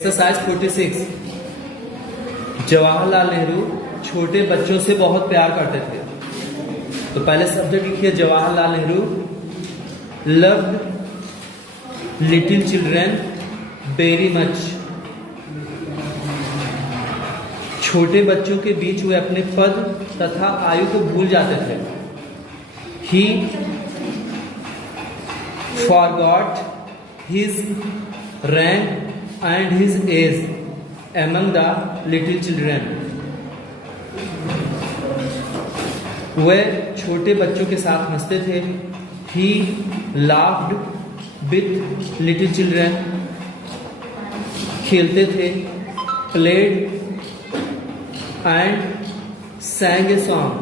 Exercise 46। Jawaharlal Nehru छोटे बच्चों से बहुत प्यार करते थे। तो पहले सब्जेक्ट लिखिए Jawaharlal Nehru loved little children very much. छोटे बच्चों के बीच वे अपने पद तथा आयु को भूल जाते थे। ही forgot his rank and his age among the little children। वह छोटे बच्चों के साथ हंसते थे। He laughed with little children। खेलते थे। Played and sang a song।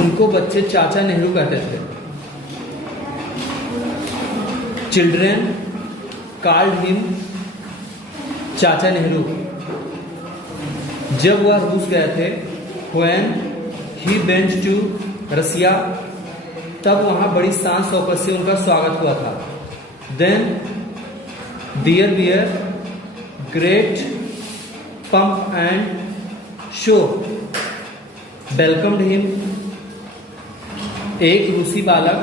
उनको बच्चे चाचा नेहरू कहते थे। Children called him चाचा नेहरू। जब वह रूस गए थे when he went to रसिया, तब वहां बड़ी शान शौकत से उनका स्वागत हुआ था। Then there were great pomp and show welcomed him। एक रूसी बालक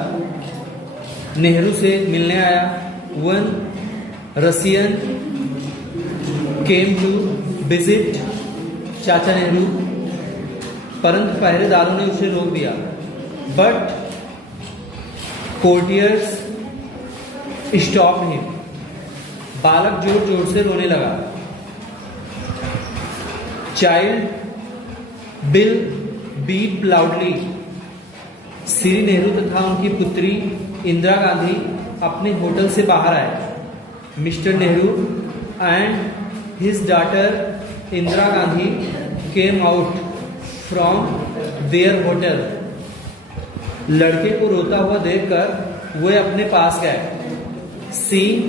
नेहरू से मिलने आया। One Russian came to visit Chacha Nehru, परंतु पहरेदारों ने उसे रोक दिया। But courtiers stop him. बालक जोर जोर से रोने लगा। Child will weep loudly. Shri Nehru तथा उनकी पुत्री इंदिरा गांधी अपने होटल से बाहर आए। Mister Nehru and his daughter Indira Gandhi came out from their hotel. लड़के को रोता हुआ देखकर वे अपने पास गए। Seeing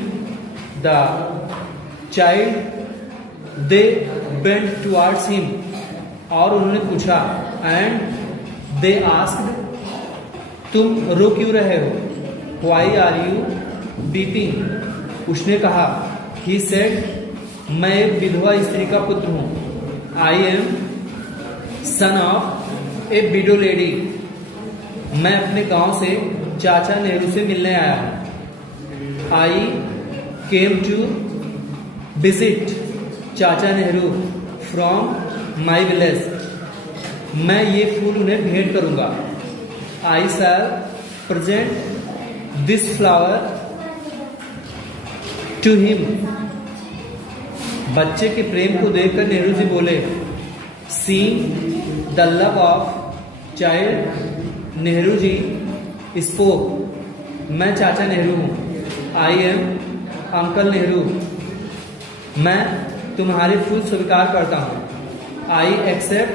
the child they bent towards him. और उन्होंने पूछा एंड दे आस्क्ड, तुम रो क्यों रहे हो? Why are you weeping? उसने कहा He said, मैं एक विधवा स्त्री का पुत्र हूँ। I am son of a widow lady। मैं अपने गांव से चाचा नेहरू से मिलने आया हूँ। I came to visit चाचा नेहरू from my village। मैं ये फूल उन्हें भेंट करूंगा। I shall present this flower to him। बच्चे के प्रेम को देखकर नेहरू जी बोले Seeing the love of child, Nehru ji spoke, मैं चाचा नेहरू हूँ। I am uncle Nehru. मैं तुम्हारे फूल स्वीकार करता हूँ। I accept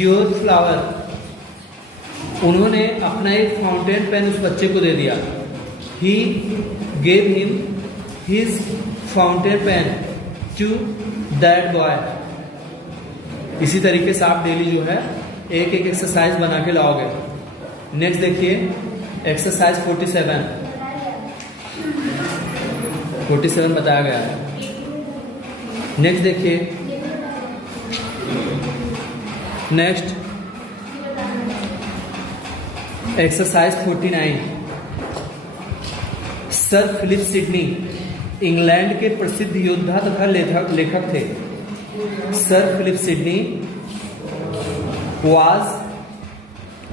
your flower। उन्होंने अपना एक फाउंटेन पेन उस बच्चे को दे दिया। He gave him his fountain pen to that boy। इसी तरीके से आप डेली जो है एक एक एक्सरसाइज बना के लाओगे। नेक्स्ट देखिए एक्सरसाइज 47 बताया गया है। नेक्स्ट देखिए next exercise 49। Sir Philip Sidney England के प्रसिद्ध योद्धा तथा लेखक थे। Sir Philip Sidney was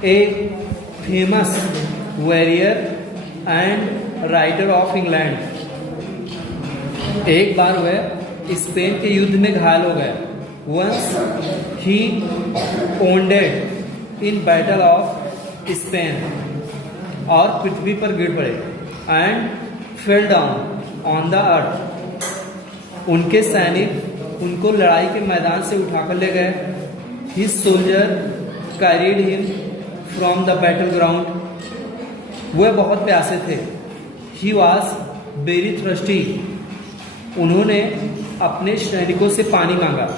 a famous warrior and writer of England. एक बार वह स्पेन के युद्ध में घायल हो गए। Once he wounded in battle of Spain, और पृथ्वी पर गिर पड़े। And fell down on the earth. उनके सैनिक उनको लड़ाई के मैदान से उठाकर ले गए। His soldier carried him from the battle ground. वह बहुत प्यासे थे। He was very thirsty. उन्होंने अपने सैनिकों से पानी मांगा।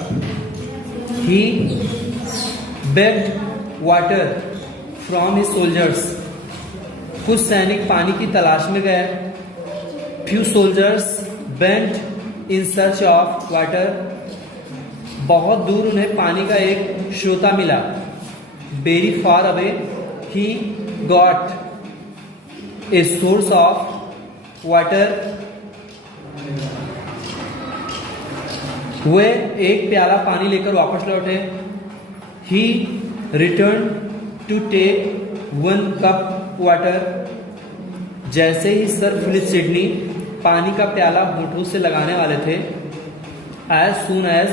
He begged water from his soldiers. कुछ सैनिक पानी की तलाश में गए। Few soldiers went in search of water, बहुत दूर उन्हें पानी का एक श्रोता मिला। Very far away he got a source of water, वे एक प्याला पानी लेकर वापस लौटे। ही return to take one cup water, जैसे ही सर फिलिप सिडनी पानी का प्याला होठों से लगाने वाले थे, as soon as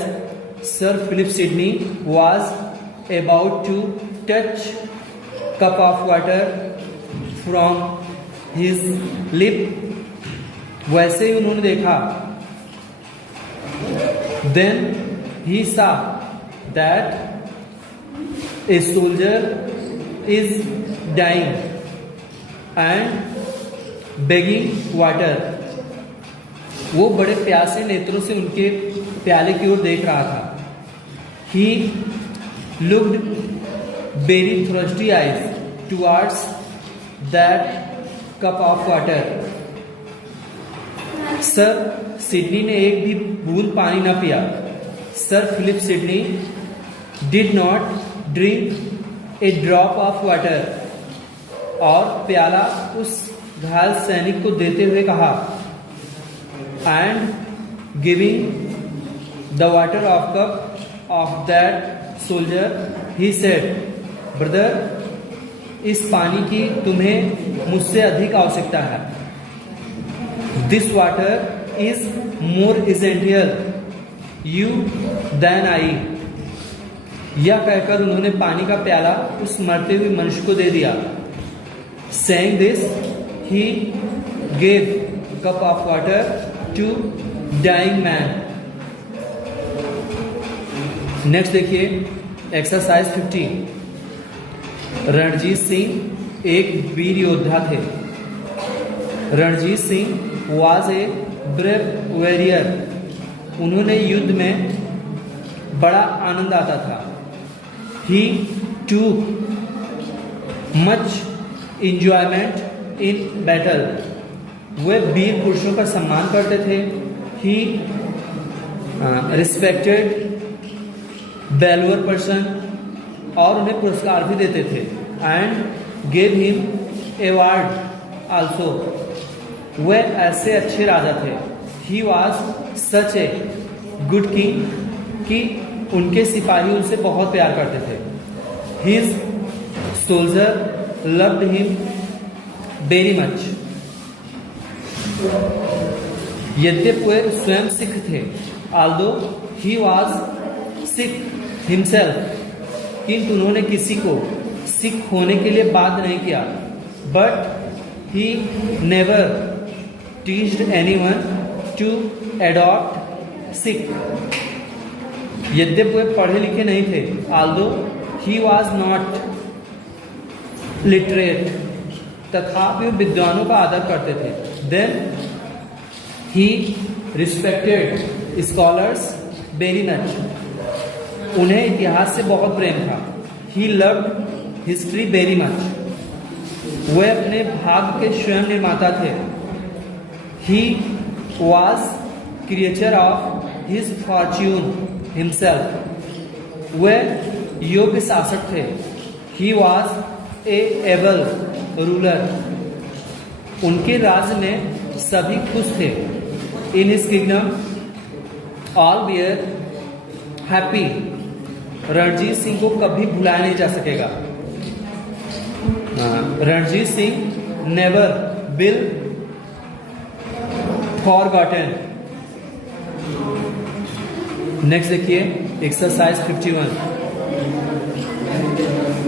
sir Philip Sidney was about to touch cup of water from his lip, वैसे ही उन्होंने देखा। Then he saw that a soldier is dying and begging water, वो बड़े प्यासे नेत्रों से उनके प्याले की ओर देख रहा था। He looked very thirsty eyes towards that cup of water, sir Sidney ने एक भी बूंद पानी न पिया। Sir Philip Sidney did not drink a drop of water, और प्याला उस घायल सैनिक को देते हुए कहा, and giving the water of cup of that soldier he said, brother, इस पानी की तुम्हें मुझसे अधिक आवश्यकता है। This water is more essential you then आई, यह कहकर उन्होंने पानी का प्याला उस मरते हुए मनुष्य को दे दिया। Saying this, he gave cup of water to dying man. Next देखिए एक्सरसाइज 50। रणजीत सिंह एक वीर योद्धा थे। Ranjit Singh was a brave warrior, उन्होंने युद्ध में बड़ा आनंद आता था। ही टूक मच enjoyment in battle, वे वीर पुरुषों का सम्मान करते थे। ही respected valor person, और उन्हें पुरस्कार भी देते थे। and gave him award also, वे ऐसे अच्छे राजा थे। he was such a good king, कि उनके सिपाही उनसे बहुत प्यार करते थे। his soldier loved him very much, यद्यपि वे स्वयं सिख थे। although he was sick himself, किंतु उन्होंने किसी को सिख होने के लिए बाध्य नहीं किया। but he never teached anyone to adopt sick, यद्यपि वे पढ़े लिखे नहीं थे। although he was not literate, तथापि विद्वानों का आदर करते थे। Then he respected scholars very much, उन्हें इतिहास से बहुत प्रेम था। He loved history very much, वे अपने भाग्य के स्वयं निर्माता थे। He was creature of his fortune himself, वे योग्य शासक थे। He was a able ruler, उनके राज्य में सभी खुश थे। In his kingdom all were happy, Ranjit Singh को कभी भुलाया नहीं जा सकेगा। Ranjit Singh never will forgotten. Next देखिए एक्सरसाइज 51।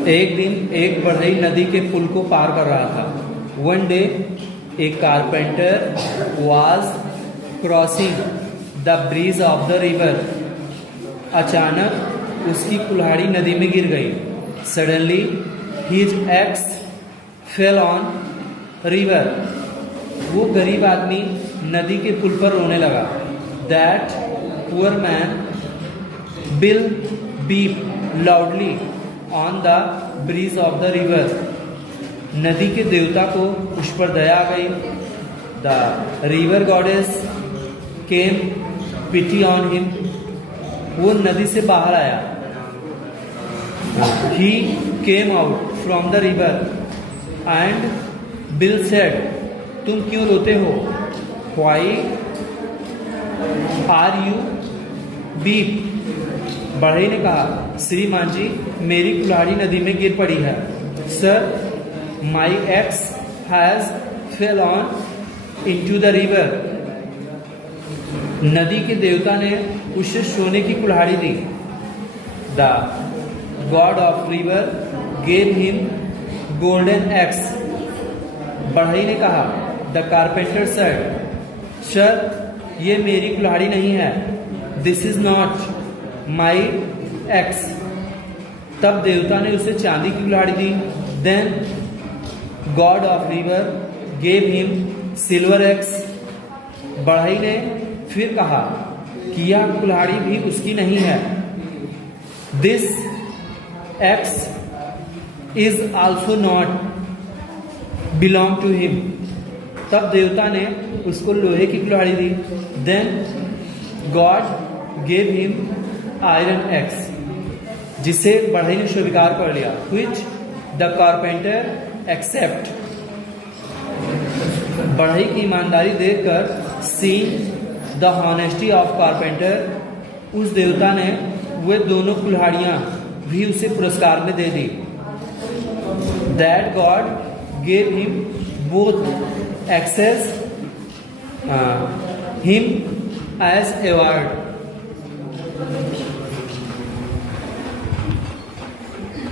एक दिन एक बढ़ई नदी के पुल को पार कर रहा था। One day a carpenter was crossing the bridge of the river, अचानक उसकी कुल्हाड़ी नदी में गिर गई। Suddenly his axe fell on river, वो गरीब आदमी नदी के पुल पर रोने लगा। That poor man will weep loudly on the bridge of the river, नदी के देवता को उस पर दया आ गई। The river goddess came pity on him, वो नदी से बाहर आया। ही केम out from the river and bill said, तुम क्यों रोते हो? व्हाई आर यू वीप, बढ़ई ने कहा, श्रीमान जी मेरी कुल्हाड़ी नदी में गिर पड़ी है। Sir my axe has fell on into the river, नदी के देवता ने उसे सोने की कुल्हाड़ी दी। The god of river gave him golden axe, बढ़ई ने कहा, द कारपेंटर सेड, सर ये मेरी कुल्हाड़ी नहीं है, this is not my axe, तब देवता ने उसे चांदी की कुल्हाड़ी दी। Then god of river gave him silver axe, बढ़ई ने फिर कहा कि यह कुल्हाड़ी भी उसकी नहीं है, this axe is also not belong to him, तब देवता ने उसको लोहे की कुल्हाड़ी दी। Then god gave him iron axe, जिसे बढ़ई ने स्वीकार कर लिया। व्हिच द कारपेंटर एक्सेप्ट, बढ़ई की ईमानदारी देखकर seeing the honesty of carpenter, उस देवता ने वे दोनों कुल्हाड़ियां भी उसे पुरस्कार में दे दी। That god gave him both axes him as award,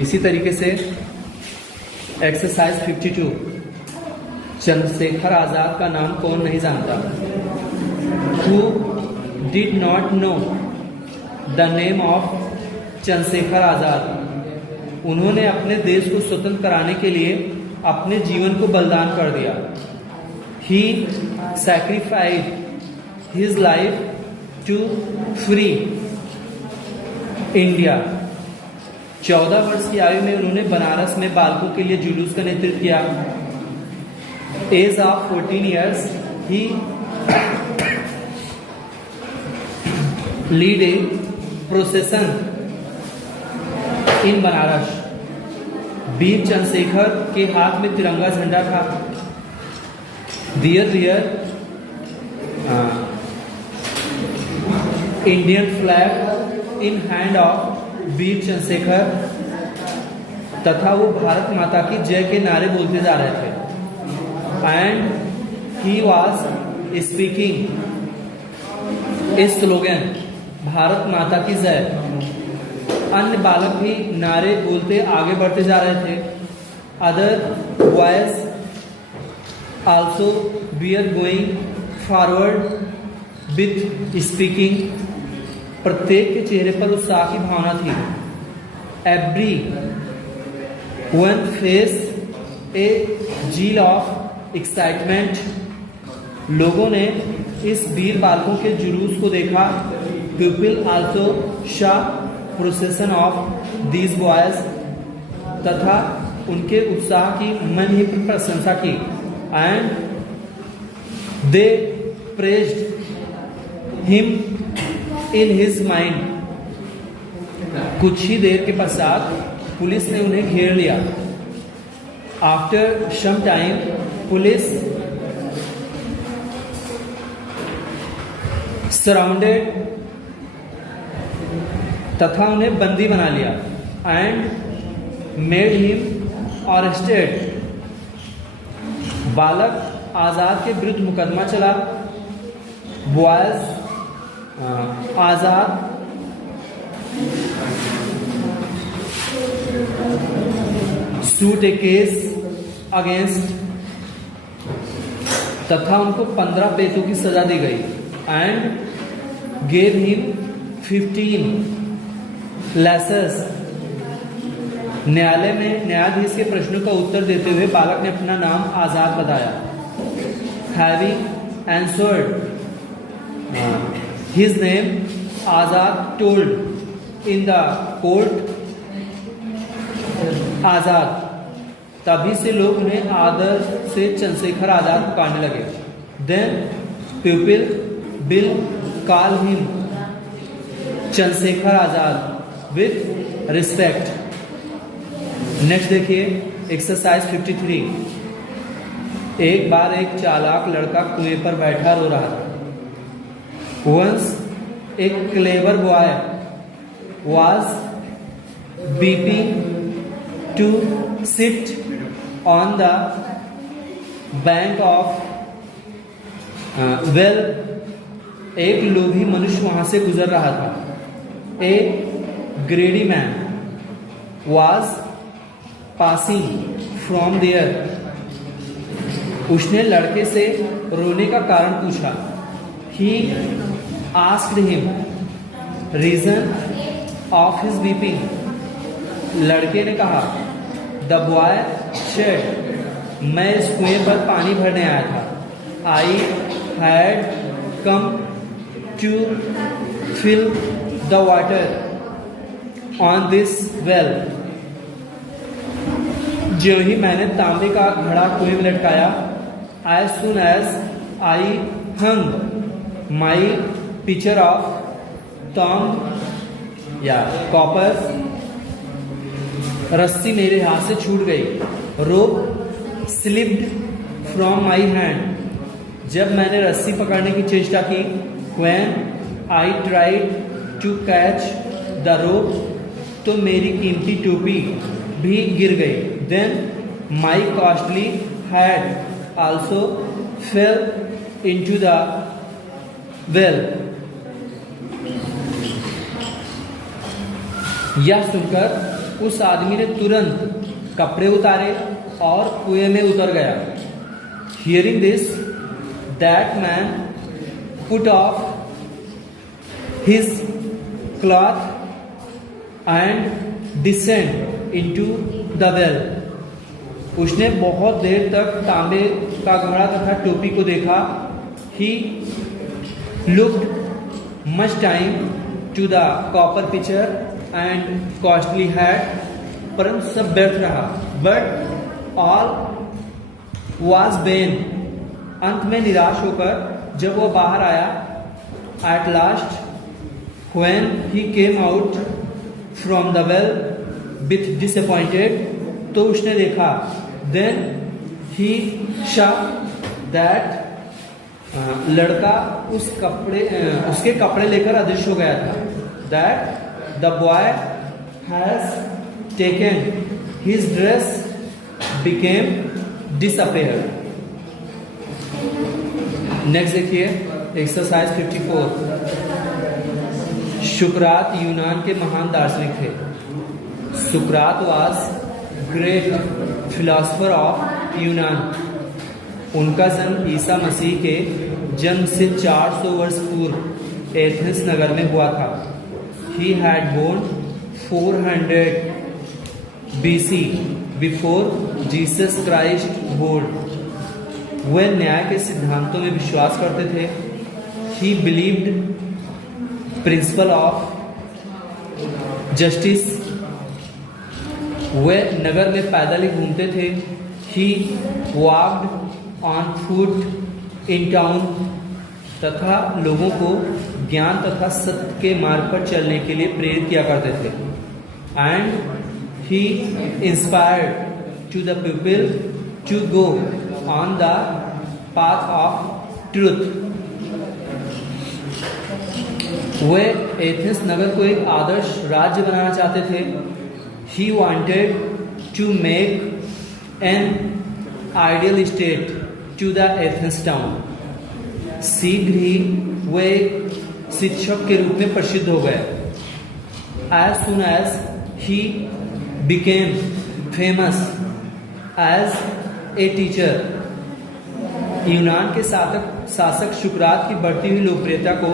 इसी तरीके से एक्सरसाइज 52, चंद्रशेखर आजाद का नाम कौन नहीं जानता? Who did not know the name of Chandrashekhar Azad? उन्होंने अपने देश को स्वतंत्र कराने के लिए अपने जीवन को बलिदान कर दिया। He sacrificed his life to free India। 14 वर्ष की आयु में उन्होंने बनारस में बालकों के लिए जुलूस का नेतृत्व किया। Age of 14 years he lead a procession in Banaras. Veer Chandrashekhar के हाथ में तिरंगा झंडा था। There Indian flag in hand of Veer Chandrashekhar, तथा वो भारत माता की जय के नारे बोलते जा रहे थे। And he was speaking A slogan, Bharat माता की जय। अन्य बालक भी नारे बोलते आगे बढ़ते जा रहे थे। Other boys also were going forward with speaking, प्रत्येक के चेहरे पर उत्साह की भावना थी। Every one face a zeal of excitement, लोगों ने इस वीर बालकों के जुलूस को देखा। People also saw procession of these boys, तथा उनके उत्साह की मन ही प्रशंसा की। And they praised him in his mind, कुछ ही देर के पश्चात पुलिस ने उन्हें घेर लिया। After some time police surrounded, तथा उन्हें बंदी बना लिया। एंड मेड हिम अरेस्टेड, बालक आजाद के विरुद्ध मुकदमा चला। बॉयज आजाद सूट ए केस अगेंस्ट, तथा उनको 15 पेतों की सजा दी गई। एंड गेव हिम 15 लेसेस, न्यायालय में न्यायाधीश के प्रश्नों का उत्तर देते हुए बालक ने अपना नाम आजाद बताया। Having answered his name Azad told in the court Azad, तभी से लोग उन्हें आदर से चंद्रशेखर आजाद पुकारने लगे। Then people will call him Chandrashekhar Azad with respect. Next देखिए एक्सरसाइज 53. एक बार एक चालाक लड़का कुएं पर बैठा रो रहा था. Once a clever boy was weeping to sit on the bank of well. एक लोभी मनुष्य वहां से गुजर रहा था. A greedy man was passing from there. उसने लड़के से रोने का कारण पूछा. He asked him reason of his weeping. लड़के ने कहा. The boy said, मैं इस कुएं पर पानी भरने आया था. I had come to fill the water on this well. जो ही मैंने तांबे का घड़ा कुएं में लटकाया, as soon as I hung my pitcher of copper, रस्सी मेरे हाथ से छूट गई. rope slipped from my hand. जब मैंने रस्सी पकड़ने की चेष्टा की, when I tried to catch the rope, तो मेरी कीमती टोपी भी गिर गई. Then my costly hat also fell into the well. यह सुनकर उस आदमी ने तुरंत कपड़े उतारे और कुएं में उतर गया. Hearing this, that man put off his cloth and descended into the well. उसने बहुत देर तक तांबे का घड़ा तथा टोपी को देखा. He looked much time to the copper pitcher and costly hat. परंतु सब व्यर्थ रहा. But all was vain. अंत में निराश होकर जब वो बाहर आया, at last when he came out from the well with disappointed, तो उसने देखा. Then he saw that लड़का उसके कपड़े लेकर अदृश्य हो गया था. That the boy has taken his dress became disappeared. Next देखिए एक्सरसाइज 54. सुकरात यूनान के महान दार्शनिक थे. सुकरात वाज ग्रेट फिलोसफर ऑफ यूनान. उनका जन्म ईसा मसीह के जन्म से 400 वर्ष पूर्व एथेंस नगर में हुआ था. He had born 400 BC before Jesus Christ born. वे न्याय के सिद्धांतों में विश्वास करते थे. He believed principle of justice. वे नगर में पैदल ही घूमते थे. He walked on foot in town. तथा लोगों को ज्ञान तथा सत्य के मार्ग पर चलने के लिए प्रेरित किया करते थे. And he inspired to the people to go on the path of truth. वे एथेंस नगर को एक आदर्श राज्य बनाना चाहते थे. He wanted to make an ideal state to the Athens town. शीघ्र ही वे शिक्षक के रूप में प्रसिद्ध हो गए. As soon as he became famous as a teacher, यूनान के शासक सुकरात की बढ़ती हुई लोकप्रियता को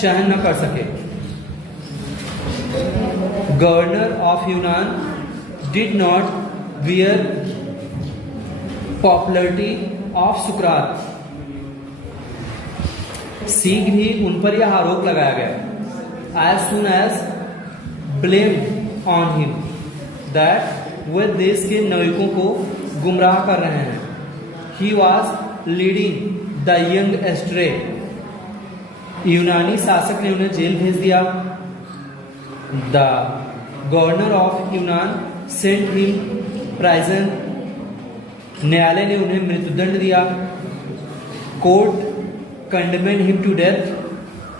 सहन न कर सके. गवर्नर ऑफ यूनान did not wear popularity of सुकरात. शीघ्र ही उन पर यह आरोप लगाया गया. As soon as blamed on him that वे देश के नागरिकों को गुमराह कर रहे हैं. He was leading the young astray. यूनानी शासक ने उन्हें जेल भेज दिया। The governor of Yunan sent him prison, न्यायालय ने उन्हें मृत्युदंड दिया। Court condemned him to death,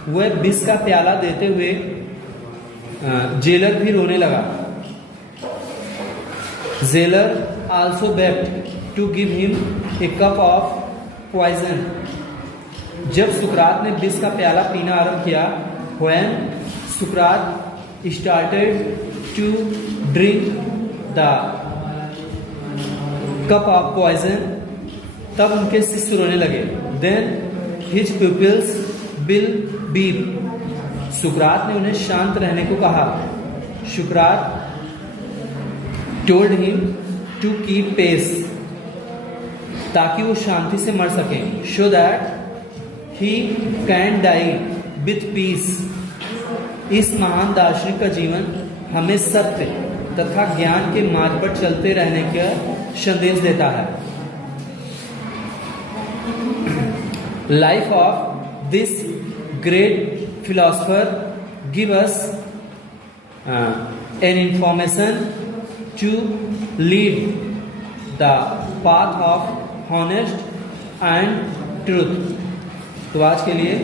वह विष का प्याला देते हुए जेलर भी रोने लगा। Jailer also begged to give him a cup of poison, जब सुकरात ने विष का प्याला पीना आरंभ किया, when Sukrat started to drink the cup of poison, तब उनके शिष्य रोने लगे। Then his pupils will weep, Sukrat ने उन्हें शांत रहने को कहा। Sukrat told him to keep peace, ताकि वो शांति से मर सकें, so that he can die with peace. इस महान दार्शनिक का जीवन हमें सत्य तथा ज्ञान के मार्ग पर चलते रहने का संदेश देता है। Life of this great philosopher give us an information to lead the path of honest and truth। तो आज के लिए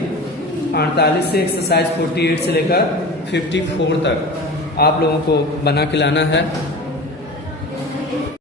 48 से एक्सरसाइज 48 से लेकर 54 तक आप लोगों को बना के लाना है।